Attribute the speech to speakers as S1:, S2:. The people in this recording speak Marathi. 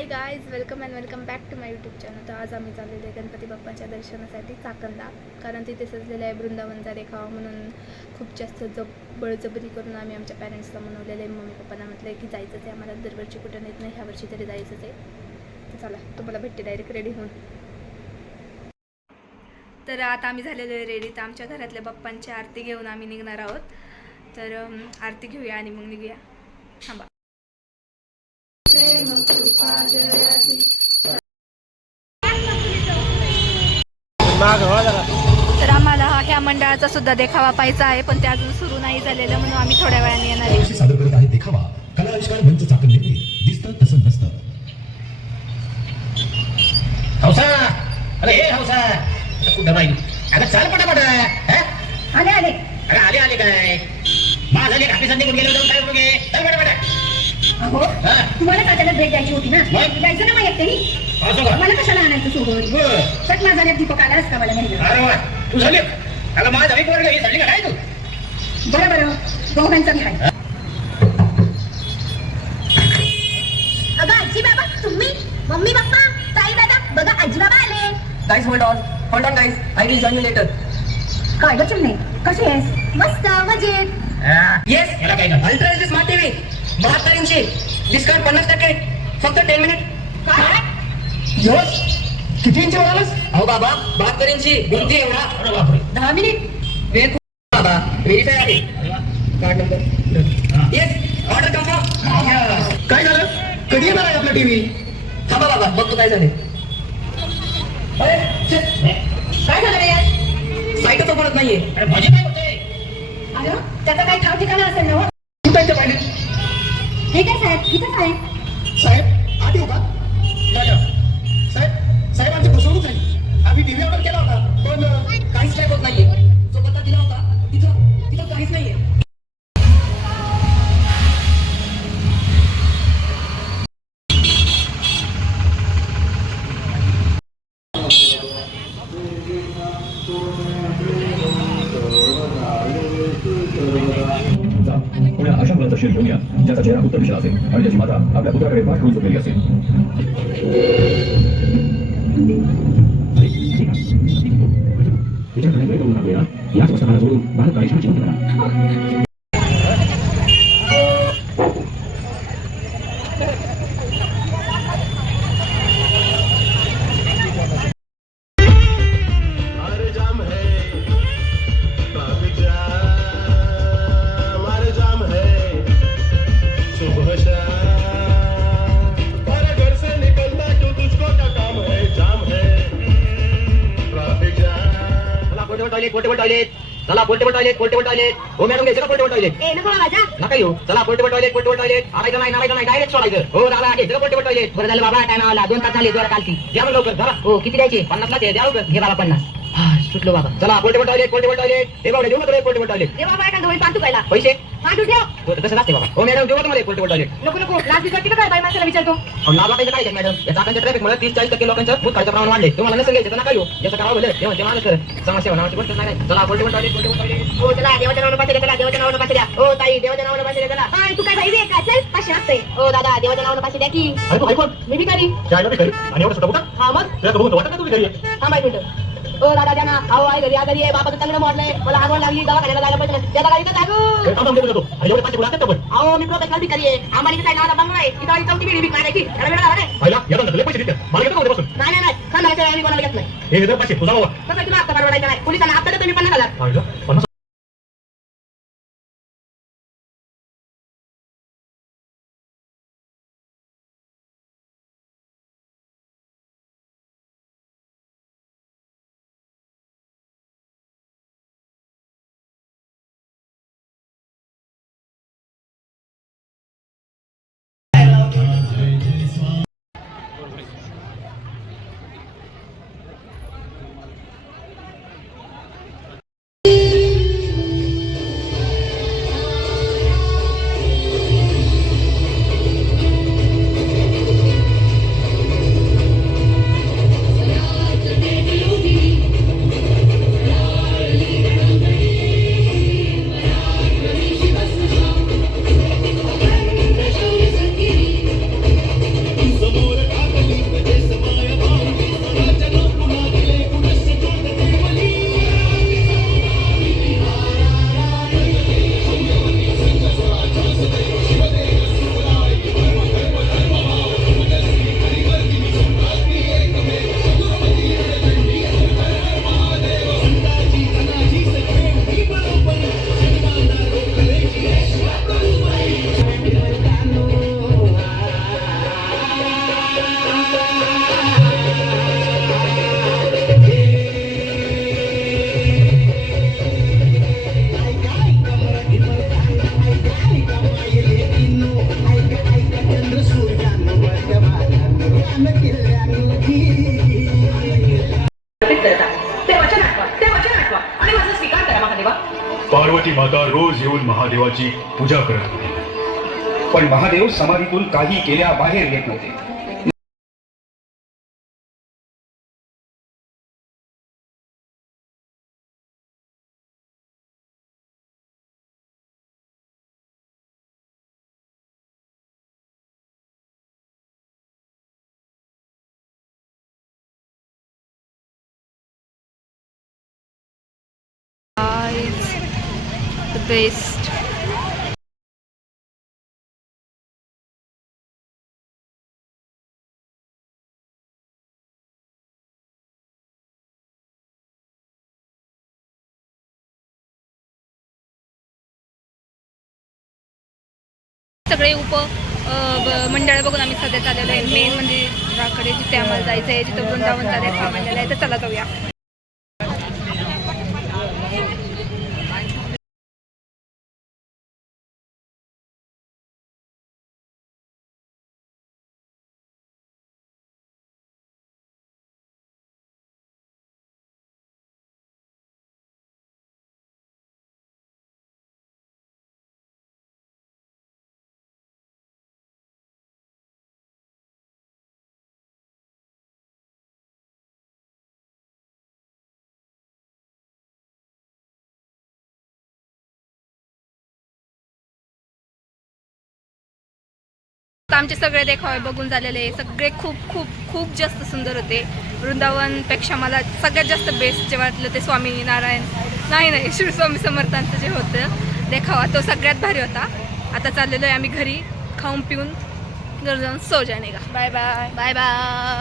S1: Hi guys welcome and welcome back to my YouTube channel तर आज आम्ही चाललेलो आहे गणपती बाप्पाच्या दर्शनासाठी चाकंदा. कारण तिथे सजलेलं आहे वृंदावनचा देखावा म्हणून खूप जास्त जब बळजबरी करून आम्ही आमच्या पॅरेंट्सला मनवलेलं आहे. मम्मी पप्पांना म्हटलं की जायचंच आहे आम्हाला दरवर्षी कुठं नेत नाही ह्या वर्षी तरी जायचंच आहे. तर चला तुम्हाला भेटते डायरेक्ट रेडी होऊन. तर आता आम्ही झालेलो आहे रेडी तर आमच्या घरातल्या बाप्पांची आरती घेऊन आम्ही निघणार आहोत. तर आरती घेऊया आणि मग निघूया. थांबा. तर आम्हाला ह्या मंडळाचा सुद्धा देखावा पाहायचा आहे पण ते अजून सुरू नाही झालेलं म्हणून आम्ही थोड्या वेळाने येणार आहे.
S2: वर्षी सादर करत आहे देखावा. कला आविष्कार मंच चाकण नेते दिसतं तसं नसतं.
S3: हौसा! अरे हे हौसा! आता कुठं बाई? अगं चाल पटापट. हं?
S4: आले आले.
S3: अरे आले आले काय? माझा लेख ऑफिसात निघून गेलो जाऊन काय? चल पटापट. हा.
S4: तुम्हाला तात्याला भेट द्यायची होती ना?
S3: मग?
S4: जायचं ना मग
S3: असं का?
S4: मला कशाला आणायचं सोबत?
S3: बरं.
S4: चट माझा लेप दीपक आला असता मला घ्यायला
S3: अरे वा तू झाली? अगं माझा मी पोरग ही झाली का काय तू?
S4: बरं बरं. दोघांचा मी आहे.
S5: अगं आजी बाबा तुम्ही? मम्मी पप्पा ताई दादा बघा आजी बाबा आले.
S6: Guys, hold on. Hold on, guys. I will join you later.
S4: काय ग चिमणे कशी आहेस?
S5: मस्त मजेत.
S6: Yes.
S3: याला काय?
S6: अल्ट्रा स्मार्ट टीव्ही डिस्काउंट पन्नास टक्के फक्त टेन मिनिट
S4: काय
S6: योस किती इंची म्हणालास अहो बाबा बहात्तर इंची भिंती एवढा. दहा मिनिट वेळ बाबा व्हेरीफाय आहे. कार्ड नंबर
S3: हा.
S6: येस ऑर्डर कन्फर्म
S2: काय झालं? कधी येणार आहे आपला टीव्ही
S6: थांबा बाबा बघतो काय झाले.
S4: काय झालं रे
S6: साईटच ओपनत नाहीये.
S3: अरे भाजी काय होते
S4: अरे त्याचं काही ठाव ठिकाणा असेल ना
S2: ठीक आहे
S4: साहेब ठीक आहे
S2: साहेब. साहेब
S6: आठ
S7: येऊ पुण्या अशा ज्याचा चेहरा उत्तर दिशेला असेल आणि ज्याची माता आपल्या पुत्राकडे पाठ करून झोपलेली असेल.
S3: टॉयलेट पोर्टेबल टॉयलेट चला पोर्टेबल टॉयलेट पोर्टेबल टॉयलेट हो मॅडम घ्यायचं पोर्टेबल टॉयलेट
S5: ए नको
S3: येऊ. चला पोर्टेबल टॉयलेट पोर्टेबल टॉयलेट आणायचं नाही नावायचं नाही डायरेक्ट सोडायचं. हो दादा घ्यायचं पोर्टेबल टॉयलेट
S5: बरं झालं बाबा टाइम आला. दोन तास झाले जोरात आलती.
S3: द्या लवकर धरा.
S5: हो किती द्यायचे?
S3: पन्नासला द्या लवकर.
S5: घे बाबा पन्नास. सुटलो बाबा.
S3: चला पोर्टेबल टॉयलेट पोर्टेबल टॉयलेट हे बाबा देऊ नका रे पोर्टेबल टॉयलेट
S5: पहिला
S3: पैसे?
S5: ठेव
S3: हो तर तसं नसते बाबा. हो मॅडम का तुम्हाला पोर्टेबल टॉयलेट
S5: नको नको. लास्ट दिवसात किती काय बाई? माणसाला विचारतो.
S3: अहो वाटायचं काय मॅडम या चाकांच्या ट्रॅफिक मुळे तीस चाळीस टक्के लोकांचं भूत खायचं प्रमाण वाढले तुम्हाला नसेल घ्यायचं नका येऊ याचं ते माणूस समस्या गोष्ट नाही चला टॉयलेट टॉयलेट
S5: हो चला देवाच्या नावानं द्या चला देवाच्या नावानं द्या हो ताई देवाच्या नावानं द्या चला. हाय तू काय भाई बे का चल पाचशे असते हो दादा देवाच्या नावानं द्या की.
S3: अरे तू
S5: मी
S3: जायला बी घरी. आणि एवढं सुद्धा
S5: हा मग?
S3: तुला बघून वाटत का तुम्ही घरी. आहे?
S5: थांबा एक मिनिट. दादा द्या ना अहो आई घरी आजारी आहे बाबाचं चांगलं मोडलंय. मला आगवण लागली दवाखान्याला जायला पाहिजे त्या जागा. इथं जागू
S3: देतो एवढे पैसे कुठे असतात पण
S5: अहो मी प्रोफेशनल भिकारी आहे. आम्हाला इथे काय नावाला बंगला आहे. इथं आणि चौथी बिडी विकणार आहे त्याला वेळ लावा रे
S3: पहिला या दोन पैसे देते मला घेतो उद्यापासून?
S5: नाही नाही नाही. खांदाच्या वेळी कोणाला घेत नाही.
S3: हे जर पैसे तुझा बाबा.
S5: कसं तुला हप्ता परवडायचा नाही. पोलिसांना हप्ता देतो मी पन्नास हजार.
S3: पाहिलं पन्नास
S8: माता रोज येऊन महादेवाची पूजा करत होती.
S2: पण महादेव समाधीतून काही केल्या बाहेर येत नव्हते.
S1: The best. सगळे उप मंडळ बघून आम्ही सध्या चाललेलो आहे. मेन म्हणजे जिथे आम्हाला जायचं आहे जिथं वृंदावन देखा मांडलेला आहे तर चला जाऊया. आमचे सगळे देखावे बघून झालेले सगळे खूप खूप खूप जास्त सुंदर होते. वृंदावनपेक्षा मला सगळ्यात जास्त बेस्ट जे वाटलं ते स्वामी नारायण. नाही नाही श्री स्वामी समर्थांचं जे होतं देखावा तो सगळ्यात भारी होता. आता चाललेलो आहे आम्ही घरी खाऊन पिऊन घर जाऊन सो जाणे का बाय बाय बाय बाय